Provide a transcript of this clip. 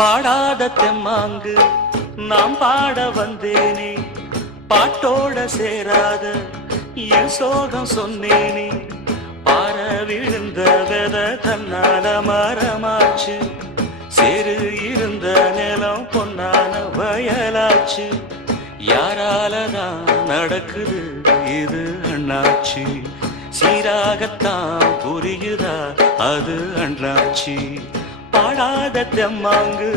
பாடாத தெம்மாங்கு நாம் பாட வந்தேனே, பாட்டோட சேராத என் சோகம் சொன்னேனே. பார விழுந்த வெத தன்னால மரமாச்சு, சேரு இருந்த நிலம் பொன்னான வயலாச்சு. யாராலதான் நடக்குது இது அண்ணாச்சி, சீராகத்தான் புரியுதா அது அண்ணாச்சி. பாடாத தெம்மாங்கு